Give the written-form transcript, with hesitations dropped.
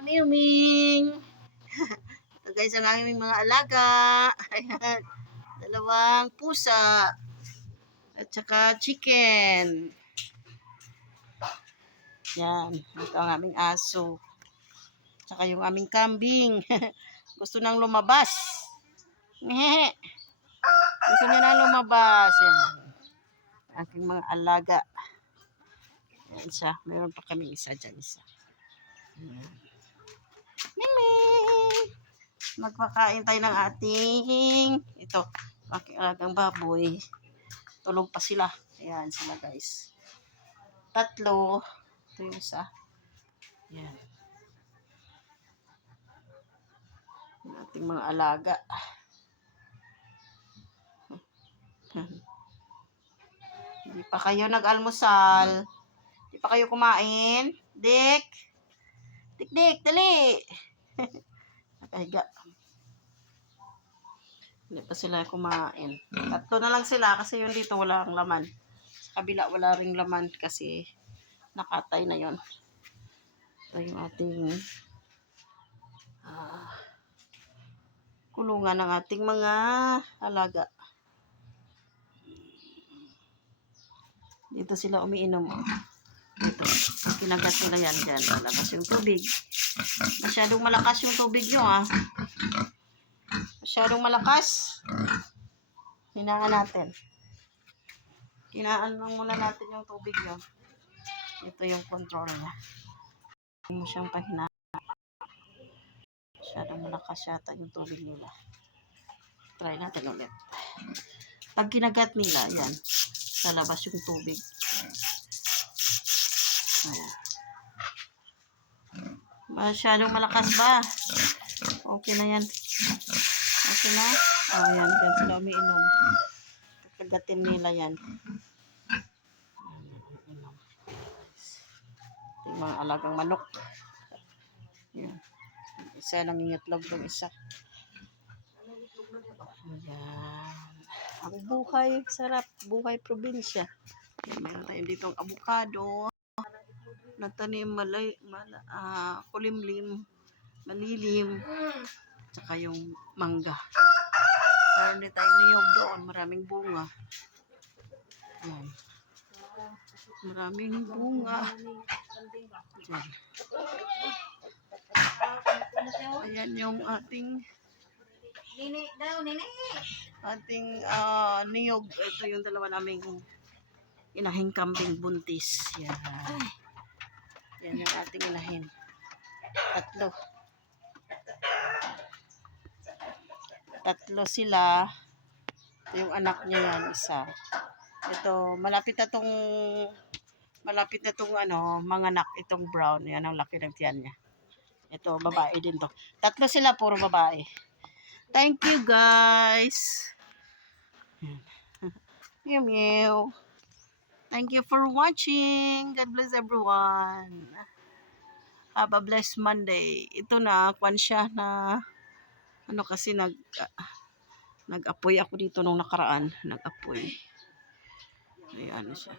kami uming. Ito guys ang aming mga alaga. Ayan. Dalawang pusa. At saka chicken. Yan. Ito ang aming aso. Tsaka yung aming kambing. Gusto nang lumabas. Gusto niya nang lumabas. Yan. Aking mga alaga. Yan siya. Meron pa kami isa dyan. Isa. Miming! Magpakain tayo ng ating ito. Aking alagang baboy. Tulog pa sila. Ayan sila guys. 3. Ito yung isa. Yan. Yung ating mga alaga. Hindi pa kayo nag-almusal. Hindi pa kayo kumain. Dik! Dik, dali! Nakahiga. Hindi pa sila kumain. 3 na lang sila kasi yung dito wala ang laman. Sa kabila wala ring laman kasi nakatay na yon. Ito yung ating kulungan ng ating mga alaga. Dito sila umiinom. Dito. Kinagat nila yan dyan. Malakas yung tubig. Masyadong malakas yung tubig nyo Masyadong malakas. Hinaan natin. Hinaan lang muna natin yung tubig nyo. Ito yung control niya. Hindi mo siyang pahinaan. Masyadong malakas yata yung tubig nila. Try natin ulit. Pag kinagat nila, yan. Lalabas yung tubig. Ayan. Masyadong malakas ba? Okay na yan. Okay na? Ayan, yan sila umiinom. Kagatin nila yan. Yung mga alagang manok. Yan. Isa nangingitlog yung isa. Ayan. Ang buhay, sarap. Buhay probinsya. Meron tayong ditong avocado. Natanim kulimlim, malilim. Tsaka yung mangga. Meron din tayong niyog doon. Maraming bunga. Ayan. Maraming bunga. Ayan. Ayan yung ating niyog. Ito yung dalawa naming inahing kambing buntis. Yan. Yan yung ating inahin. 3 sila. Ito yung anak niya yan, isa. Ito, malapit na tong mga anak itong brown. Yan ang laki ng tiyan niya. Ito, babae din to. 3 sila, puro babae. Thank you, guys. Meow, meow. Thank you for watching. God bless everyone. Have a blessed Monday. Ito na, kwan siya na, kasi nag-apoy ako dito nung nakaraan. Nag-apoy. Ayan siya.